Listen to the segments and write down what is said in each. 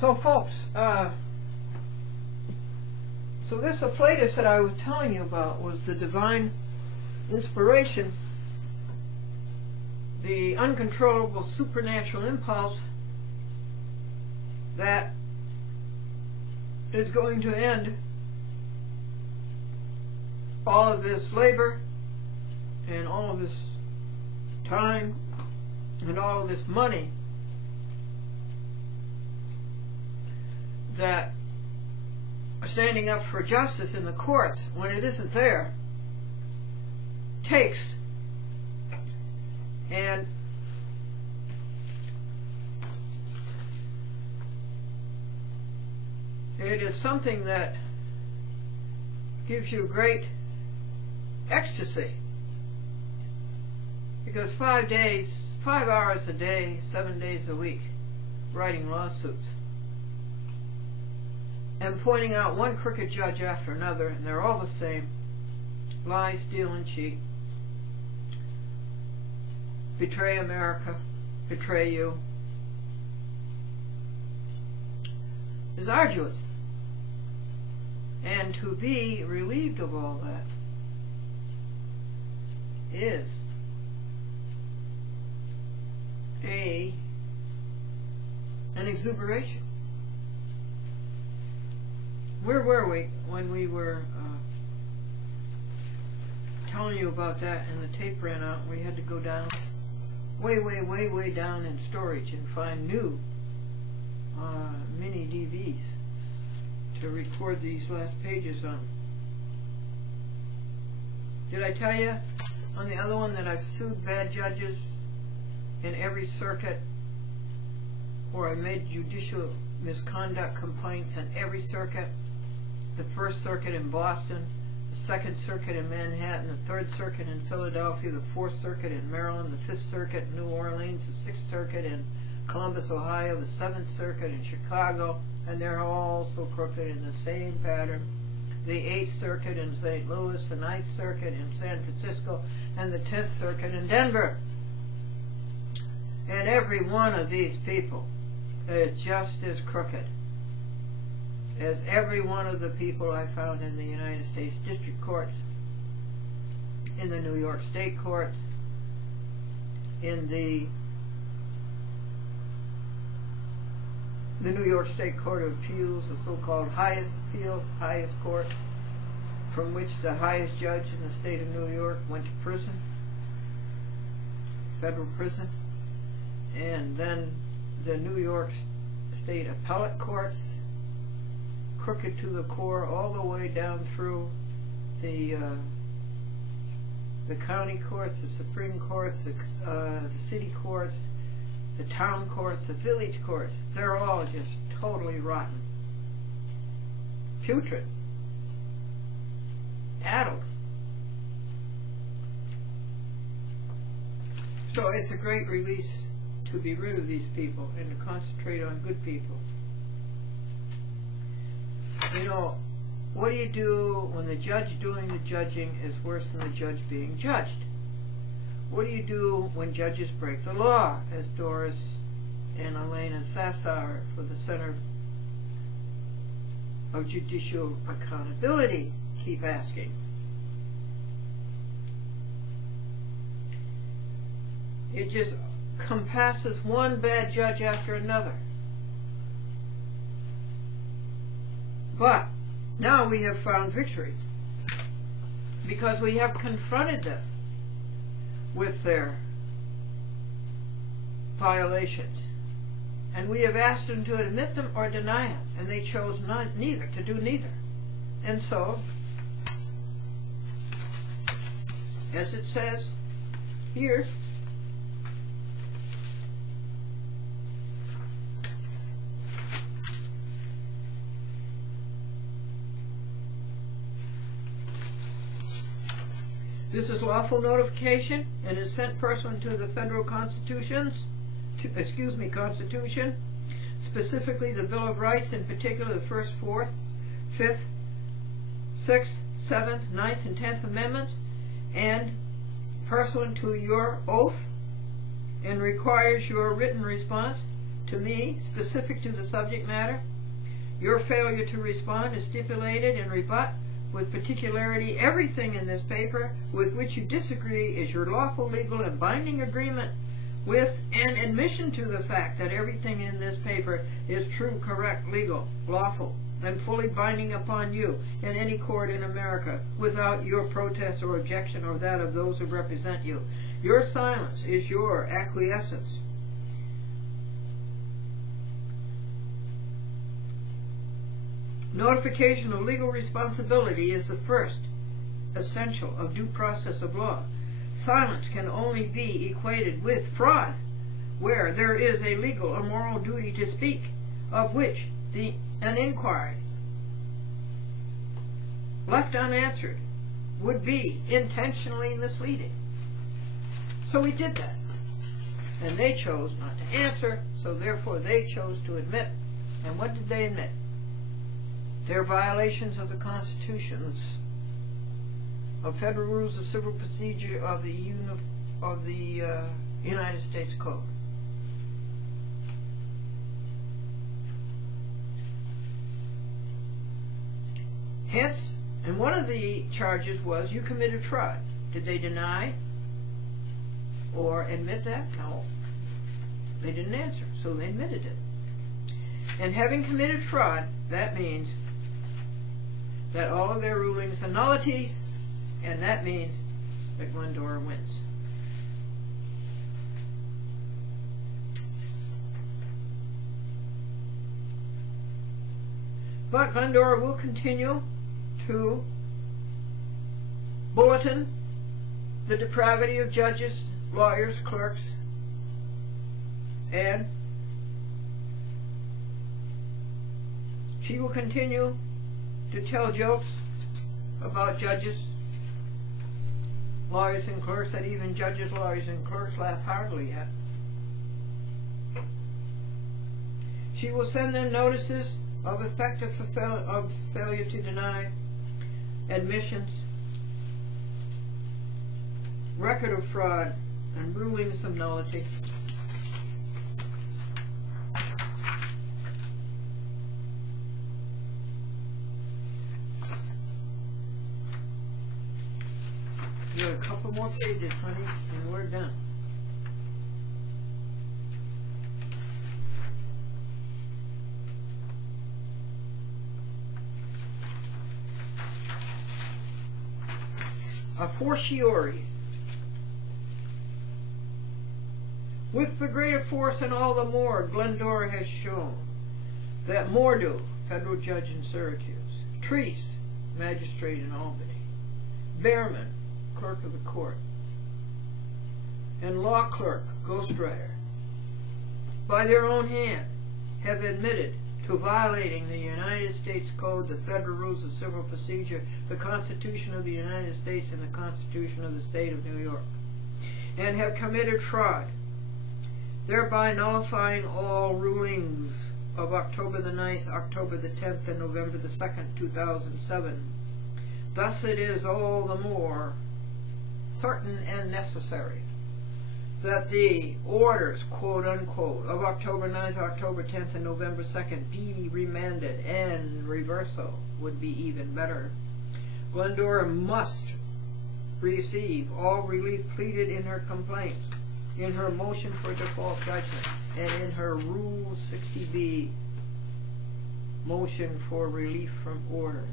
So folks, so this afflatus that I was telling you about was the divine inspiration, the uncontrollable supernatural impulse that is going to end all of this labor and all of this time and all of this money that standing up for justice in the courts when it isn't there takes. And it is something that gives you great ecstasy, because 5 hours a day, 7 days a week, writing lawsuits and pointing out one crooked judge after another, and they're all the same: lie, steal, and cheat, betray America, betray you, is arduous. And to be relieved of all that is an exuberation. Where were we when we were telling you about that and the tape ran out and we had to go down way down in storage and find new mini DVs to record these last pages on. Did I tell you on the other one that I've sued bad judges in every circuit, or I made judicial misconduct complaints in every circuit? The First Circuit in Boston, the Second Circuit in Manhattan, the Third Circuit in Philadelphia, the Fourth Circuit in Maryland, the Fifth Circuit in New Orleans, the Sixth Circuit in Columbus, Ohio, the Seventh Circuit in Chicago, and they're all so crooked in the same pattern. The Eighth Circuit in St. Louis, the Ninth Circuit in San Francisco, and the 10th Circuit in Denver. And every one of these people is just as crooked as every one of the people I found in the United States District Courts, in the New York State Courts, in the New York State Court of Appeals, the so-called highest court, from which the highest judge in the state of New York went to prison, federal prison, and then the New York State appellate courts, crooked to the core, all the way down through the county courts, the Supreme Courts, the city courts, the town courts, the village courts. They're all just totally rotten, putrid, addled. So it's a great release to be rid of these people and to concentrate on good people. You know, what do you do when the judge doing the judging is worse than the judge being judged? What do you do when judges break the law, as Doris and Elena Sassar for the Center of Judicial Accountability keep asking? It just compasses one bad judge after another. But now we have found victory, because we have confronted them with their violations, and we have asked them to admit them or deny them, and they chose neither, to do neither. And so, as it says here, this is lawful notification and is sent pursuant to the federal Constitution, specifically the Bill of Rights, in particular the First, Fourth, Fifth, Sixth, Seventh, Ninth, and 10th Amendments, and pursuant to your oath, and requires your written response to me, specific to the subject matter. Your failure to respond is stipulated and rebut with particularity everything in this paper with which you disagree is your lawful, legal, and binding agreement with an admission to the fact that everything in this paper is true, correct, legal, lawful, and fully binding upon you in any court in America without your protest or objection or that of those who represent you. Your silence is your acquiescence. Notification of legal responsibility is the first essential of due process of law. Silence can only be equated with fraud, where there is a legal or moral duty to speak, of which an inquiry left unanswered would be intentionally misleading. So we did that. And they chose not to answer, so therefore they chose to admit. And what did they admit? Their violations of the constitutions, of federal rules of civil procedure, of the United States Code. Hence, and one of the charges was you committed fraud. Did they deny or admit that? No. They didn't answer, so they admitted it. And having committed fraud, that means that all of their rulings are nullities, and that means that Glendora wins. But Glendora will continue to bulletin the depravity of judges, lawyers, clerks, and she will continue to tell jokes about judges, lawyers, and clerks that even judges, lawyers, and clerks laugh heartily at. She will send them notices of effective failure to deny admissions, record of fraud, and rulings of nullity. You got a couple more pages, honey, and we're done. A fortiori, with the greater force and all the more, Glendora has shown that Mordew, federal judge in Syracuse, Treese, magistrate in Albany, Behrman, clerk of the court, and law clerk, ghostwriter, by their own hand, have admitted to violating the United States Code, the Federal Rules of Civil Procedure, the Constitution of the United States, and the Constitution of the State of New York, and have committed fraud, thereby nullifying all rulings of October the 9th, October the 10th, and November the 2nd, 2007. Thus it is all the more certain and necessary that the orders, quote unquote, of October 9th, October 10th, and November 2nd be remanded, and reversal would be even better. Glendora must receive all relief pleaded in her complaint, in her motion for default judgment, and in her Rule 60B motion for relief from order.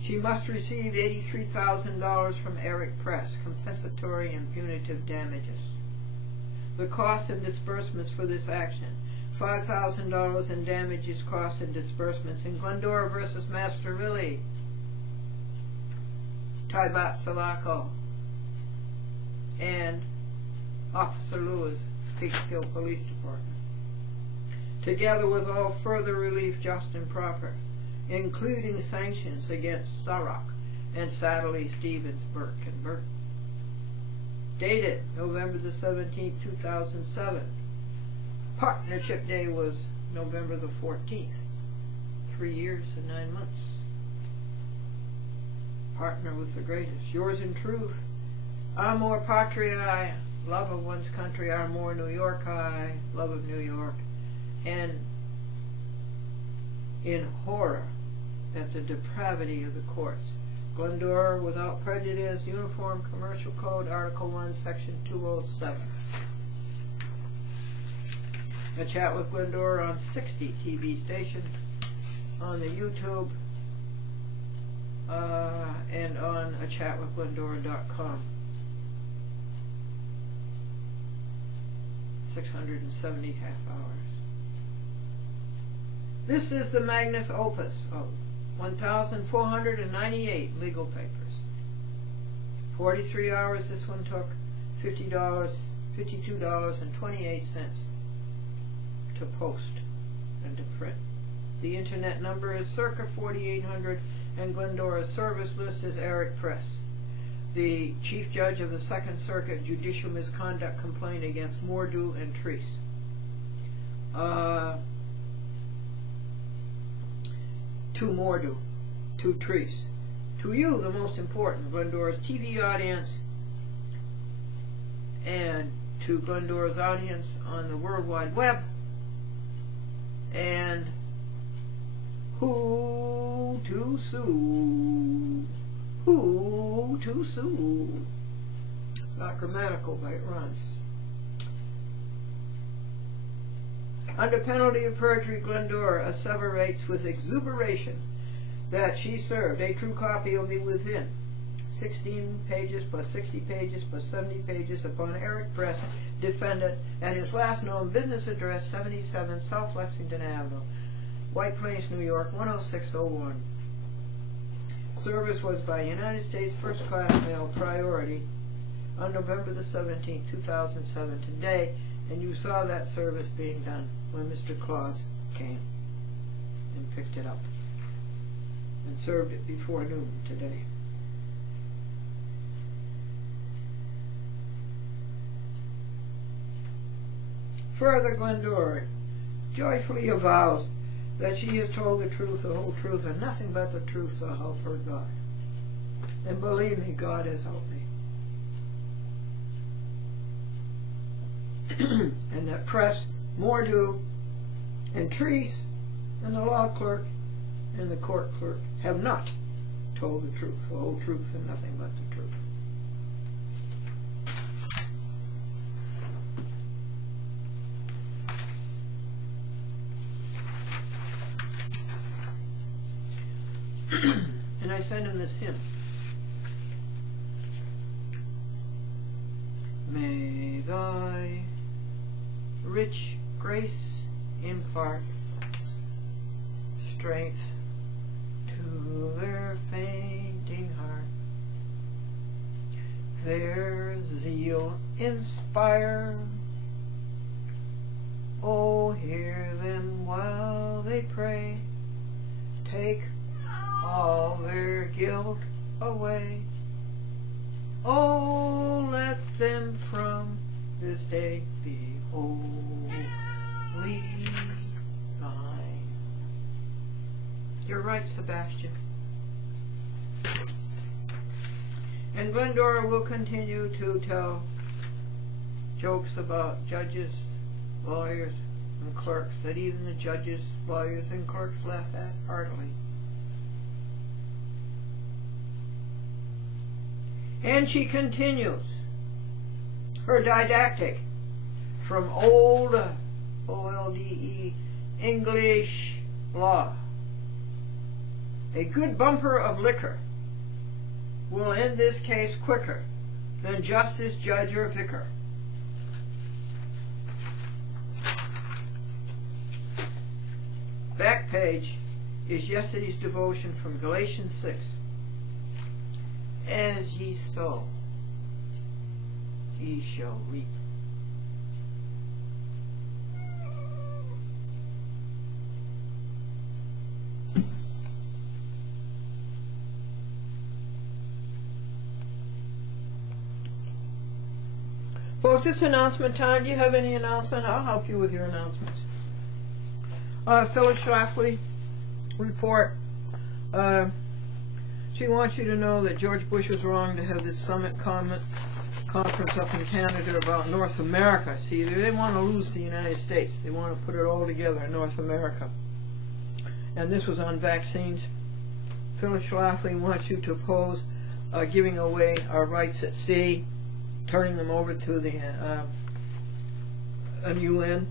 She must receive $83,000 from Eric Press, compensatory and punitive damages. The costs and disbursements for this action, $5,000 in damages, costs, and disbursements in Glendora versus Masterilli, Taibat Salako, and Officer Lewis, Peekskill Police Department, together with all further relief just and proper, including sanctions against Sarok and Satterley, Stevens, Burke, and Burke. Dated November the 17th, 2007. Partnership Day was November the 14th. 3 years and 9 months. Partner with the greatest. Yours in truth, Amor Patriae, love of one's country are more New York high, love of New York, and in horror at the depravity of the courts. Glendora without prejudice, Uniform Commercial Code, Article 1, Section 207. A chat with Glendora on 60 TV stations, on the YouTube, and on achatwithglendora.com. 670 half hours. This is the magnus opus of 1,498 legal papers. 43 hours this one took, $52.28 to post and to print. The internet number is circa 4800 and Glendora's service list is Eric Press. The Chief Judge of the Second Circuit judicial misconduct complaint against Mordew and Treese. To Mordew, to Treese. To you, the most important, Glendora's TV audience, and to Glendora's audience on the World Wide Web, and who to sue? Who to sue? Not grammatical, but it runs. Under penalty of perjury, Glendora asseverates with exuberation that she served a true copy of the within 16 pages plus 60 pages plus 70 pages upon Eric Press, defendant, at his last known business address, 77 South Lexington Avenue, White Plains, New York, 10601. Service was by United States First Class Mail Priority on November the 17th, 2007 today, and you saw that service being done when Mr. Claus came and picked it up and served it before noon today. Further, Glendora joyfully avows that she has told the truth, the whole truth, and nothing but the truth, so help her God. And believe me, God has helped me. And that Press, Mordew, and Treese, and the law clerk, and the court clerk have not told the truth, the whole truth, and nothing but the truth. And I sent him this hymn. May thy rich grace impart strength to their fainting heart, their zeal inspire. Oh, hear them while they pray, take all their guilt away. Oh, let them from this day be wholly thine. You're right, Sebastian. And Glendora will continue to tell jokes about judges, lawyers, and clerks that even the judges, lawyers, and clerks laugh at heartily. And she continues her didactic from old OLDE English law. A good bumper of liquor will end this case quicker than justice, judge, or vicar. Back page is yesterday's devotion from Galatians 6. As ye sow, ye shall reap. Folks, it's announcement time. Do you have any announcement? I'll help you with your announcements. Phyllis Schlafly report. She wants you to know that George Bush was wrong to have this summit comment conference up in Canada about North America. See, they didn't want to lose the United States. They want to put it all together in North America. And this was on vaccines. Phyllis Schlafly wants you to oppose giving away our rights at sea, turning them over to the UN.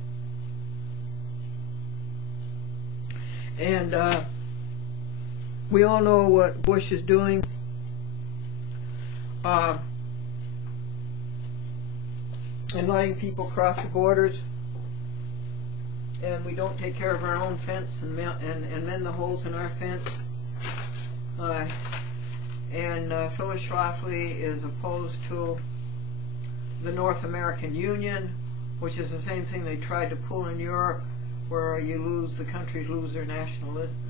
And we all know what Bush is doing. And letting people cross the borders, and we don't take care of our own fence and mend the holes in our fence. Phyllis Schlafly is opposed to the North American Union, which is the same thing they tried to pull in Europe, where the countries lose their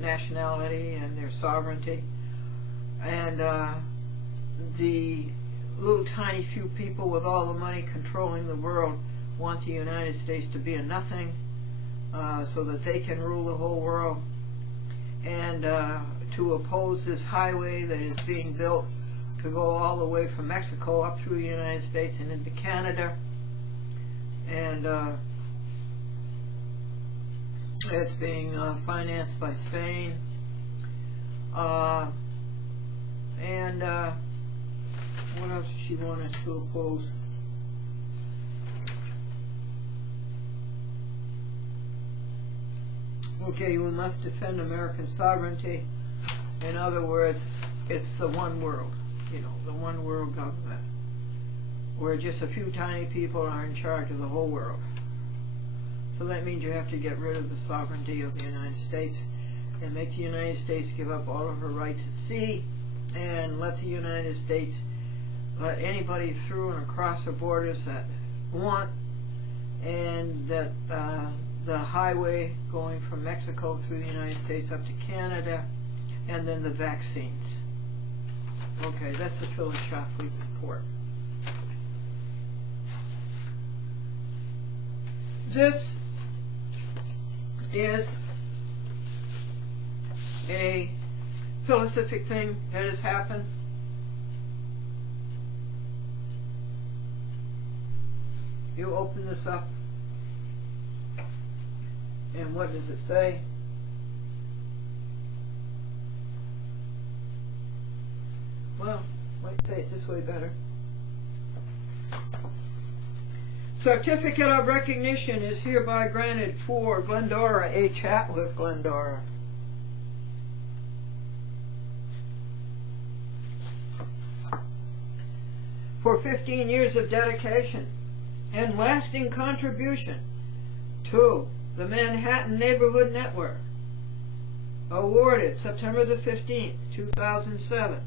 nationality and their sovereignty. And the little tiny few people with all the money controlling the world want the United States to be a nothing, so that they can rule the whole world. And to oppose this highway that is being built to go all the way from Mexico up through the United States and into Canada. And it's being financed by Spain. What else does she want us to oppose? Okay, we must defend American sovereignty. In other words, it's the one world, the one world government, where just a few tiny people are in charge of the whole world. So that means you have to get rid of the sovereignty of the United States and make the United States give up all of her rights at sea, and let the United States let anybody through and across the borders that want, and that the highway going from Mexico through the United States up to Canada, and then the vaccines. Okay, that's the Phyllis Schlafly report. This is a philosophic thing that has happened. You open this up, and what does it say? Well, I might say it this way better. Certificate of recognition is hereby granted for Glendora, a chat with Glendora. For 15 years of dedication and lasting contribution to the Manhattan Neighborhood Network. Awarded September the 15th, 2007.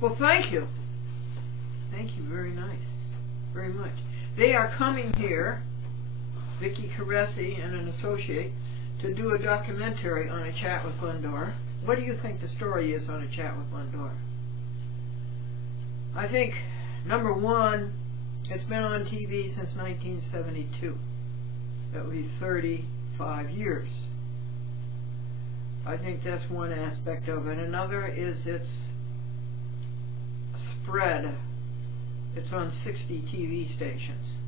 Well, thank you. Thank you very nice. Very much. They are coming here, Vicki Caresi and an associate, to do a documentary on A Chat with Glendora. What do you think the story is on A Chat with Glendora? I think, number one, it's been on TV since 1972. That would be 35 years. I think that's one aspect of it. Another is its spread. It's on 60 TV stations.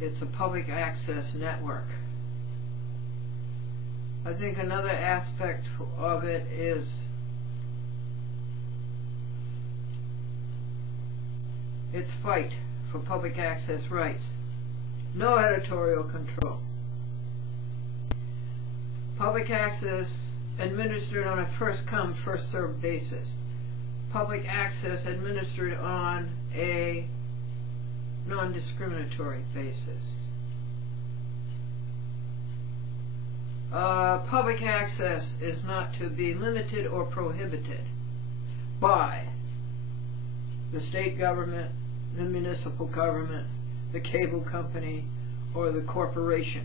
It's a public access network. I think another aspect of it is its fight for public access rights. No editorial control. Public access administered on a first-come, first-served basis. Public access administered on a non-discriminatory basis. Public access is not to be limited or prohibited by the state government, the municipal government, the cable company, or the corporation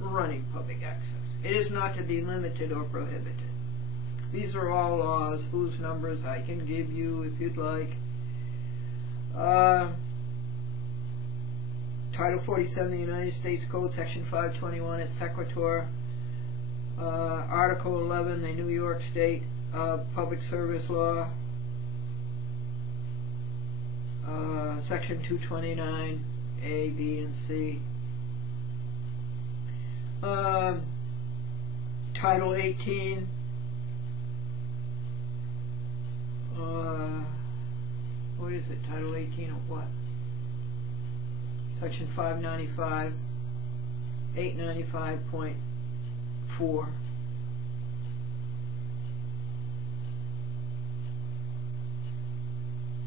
running public access. It is not to be limited or prohibited. These are all laws whose numbers I can give you if you'd like. Title 47 of the United States Code, Section 521, its Sequitur. Article 11, the New York State Public Service Law. Section 229, A, B, and C. Title 18. What is it? Title 18 of what? Section 595, 895.4.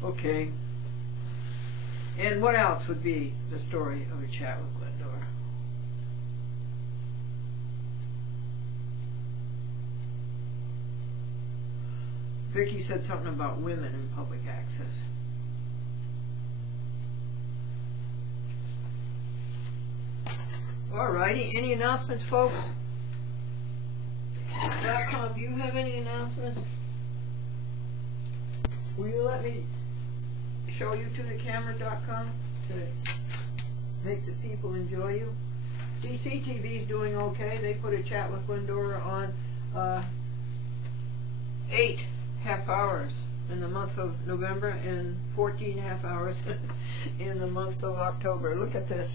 Okay. And what else would be the story of a chat with Glendora? Vicki said something about women in public access. Alrighty, any announcements, folks? .com, do you have any announcements? Will you let me show you to the camera.com to make the people enjoy you? DCTV is doing okay. They put a chat with Glendora on 8 half hours in the month of November and 14 half hours in the month of October. Look at this.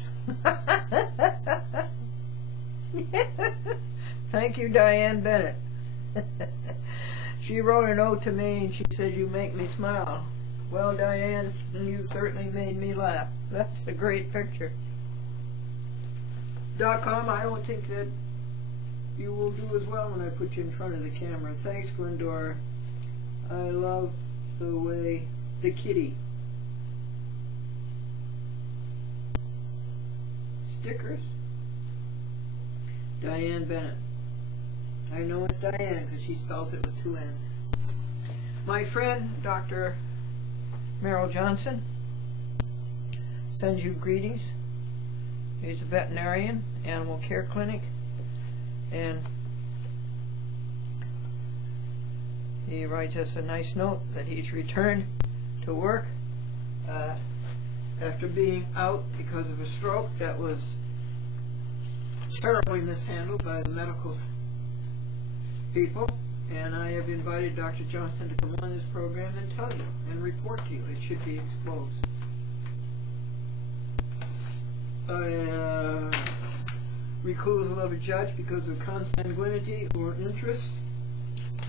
Thank you, Diane Bennett. She wrote a note to me and she said, "You make me smile." Well, Diane, you certainly made me laugh. That's a great picture. .com, I don't think that you will do as well when I put you in front of the camera. Thanks, Glendora. I love the way the kitty. Stickers. Diane Bennett. I know it's Diane because she spells it with 2 N's. My friend, Dr. Merrill Johnson, sends you greetings. He's a veterinarian, animal care clinic, and he writes us a nice note that he's returned to work after being out because of a stroke that was terribly mishandled by the medical people. And I have invited Dr. Johnson to come on this program and tell you and report to you. It should be exposed. Recusal of a judge because of consanguinity or interest.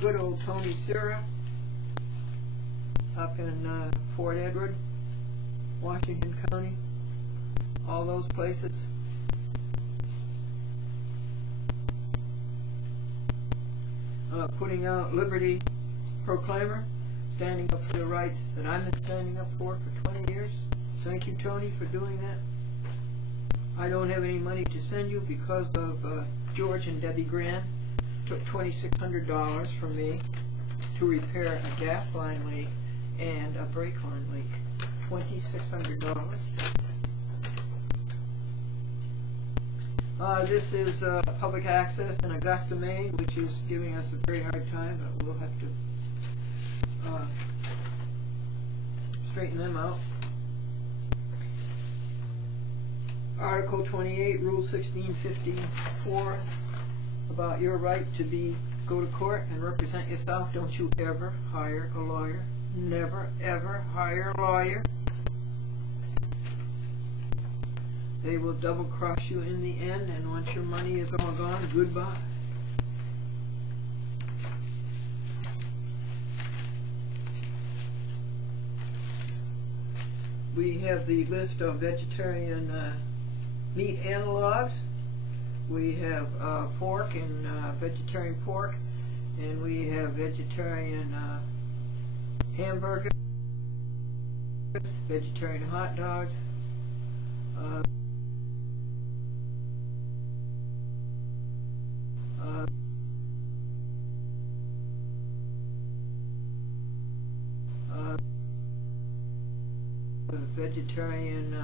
Good old Tony Sierra up in Fort Edward, Washington County. All those places. Putting out Liberty Proclaimer, standing up for the rights that I've been standing up for 20 years. Thank you, Tony, for doing that. I don't have any money to send you because of George and Debbie Grant took $2,600 from me to repair a gas line leak and a brake line leak. $2,600. This is public access in Augusta, Maine, which is giving us a very hard time, but we'll have to straighten them out. Article 28, Rule 1654, about your right to go to court and represent yourself. Don't you ever hire a lawyer. Never, ever hire a lawyer. They will double cross you in the end, and once your money is all gone, goodbye. We have the list of vegetarian meat analogs. We have pork and vegetarian pork, and we have vegetarian hamburgers, vegetarian hot dogs, vegetarian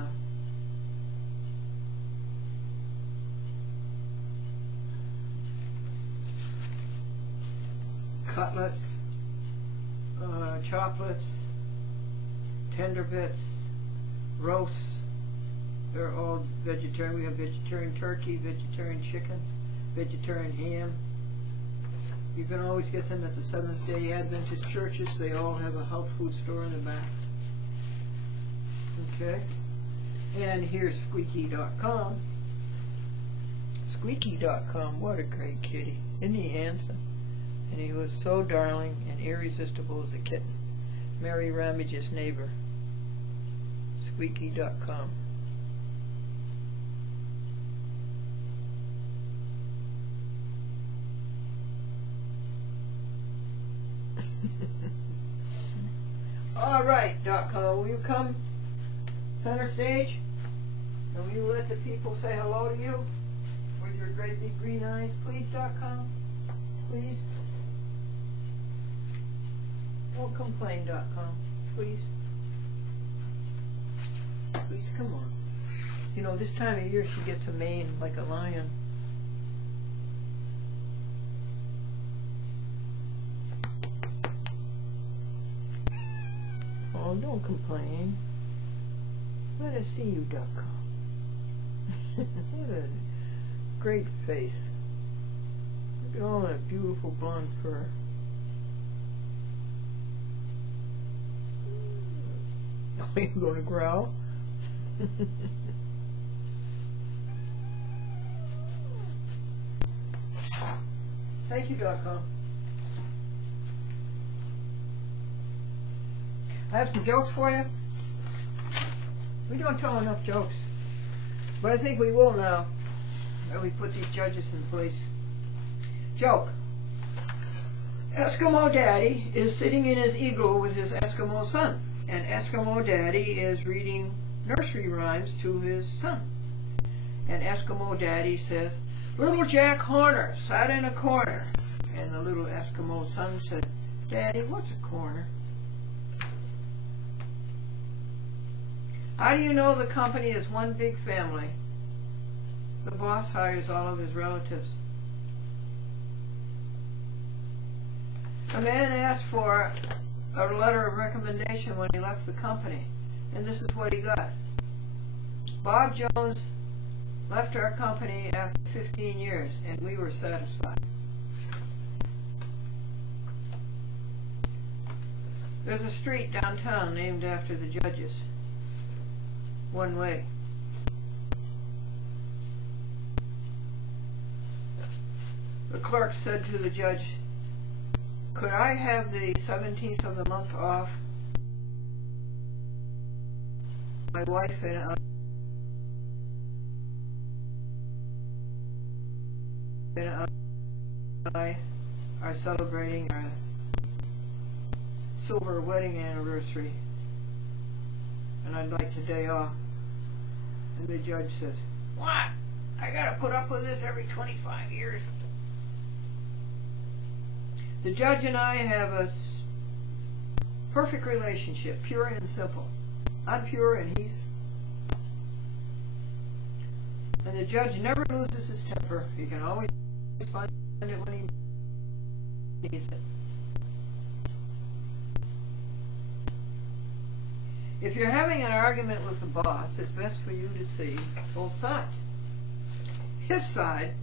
cutlets, choplets, tender bits, roasts. They're all vegetarian. We have vegetarian turkey, vegetarian chicken, vegetarian ham. You can always get them at the Seventh-day Adventist churches. They all have a health food store in the back. Okay. And here's squeaky.com. Squeaky.com, what a great kitty. Isn't he handsome? And he was so darling and irresistible as a kitten. Mary Ramage's neighbor. Squeaky.com. Alright.com, will you come center stage? And will you let the people say hello to you with your great big green eyes? Please.com? Please? Won't complain.com. Please? Please, come on. You know, this time of year she gets a mane like a lion. Oh, don't complain. Let us see you.com. What a great face. Look at all that beautiful blonde fur. Are you going to growl? Thank you.com. I have some jokes for you. We don't tell enough jokes, but I think we will now that we put these judges in place. Joke. Eskimo Daddy is sitting in his igloo with his Eskimo son, and Eskimo Daddy is reading nursery rhymes to his son. And Eskimo Daddy says, "Little Jack Horner sat in a corner." And the little Eskimo son said, "Daddy, what's a corner?" How do you know the company is one big family? The boss hires all of his relatives. A man asked for a letter of recommendation when he left the company, and this is what he got. Bob Jones left our company after 15 years, and we were satisfied. There's a street downtown named after the judges. One way. The clerk said to the judge, "Could I have the 17th of the month off? My wife and I are celebrating our silver wedding anniversary, and I'd like the day off." And the judge says, "What? I gotta put up with this every 25 years. The judge and I have a perfect relationship, pure and simple. I'm pure and he's... And the judge never loses his temper. He can always find it when he needs it. If you're having an argument with the boss, it's best for you to see both sides. His side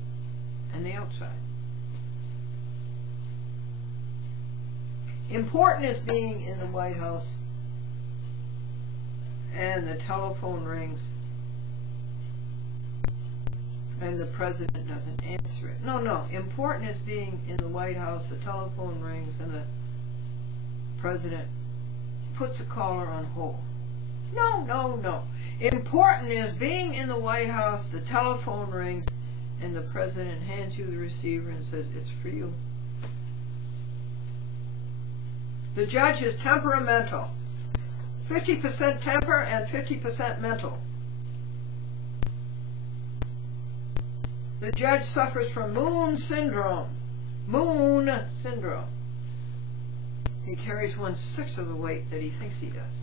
and the outside. Important is being in the White House and the telephone rings and the president doesn't answer it. No. Important is being in the White House, the telephone rings, and the president puts a caller on hold. No. Important is being in the White House, the telephone rings, and the president hands you the receiver and says, "It's for you." The judge is temperamental. 50% temper and 50% mental. The judge suffers from moon syndrome. Moon syndrome. He carries 1/6 of the weight that he thinks he does.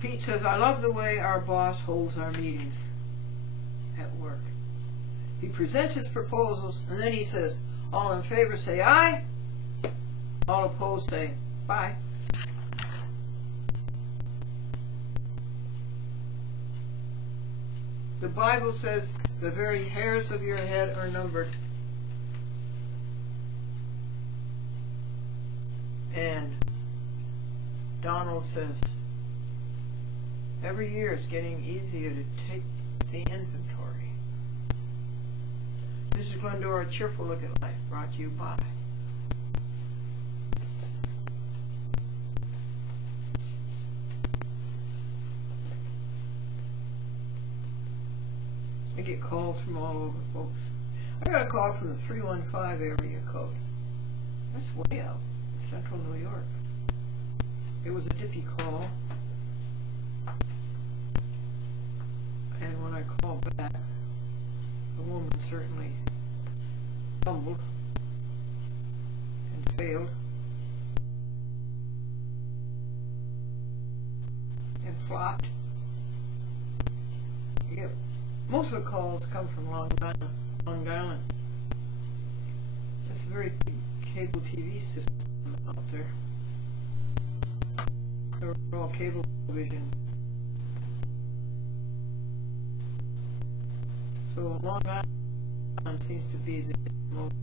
Pete says, "I love the way our boss holds our meetings at work. He presents his proposals, and then he says, 'All in favor say aye. All opposed say bye.' The Bible says the very hairs of your head are numbered. And Donald says, every year it's getting easier to take the inventory. This is Glendora, Cheerful Look at Life, brought to you by I get calls from all over, folks. I got a call from the 315 area code. That's way out in central New York. It was a dippy call. And when I called back, the woman certainly fumbled and failed and flopped. Yep. Most of the calls come from Long Island. It's a very big cable TV system out there. They're all cable television. So Long Island seems to be the most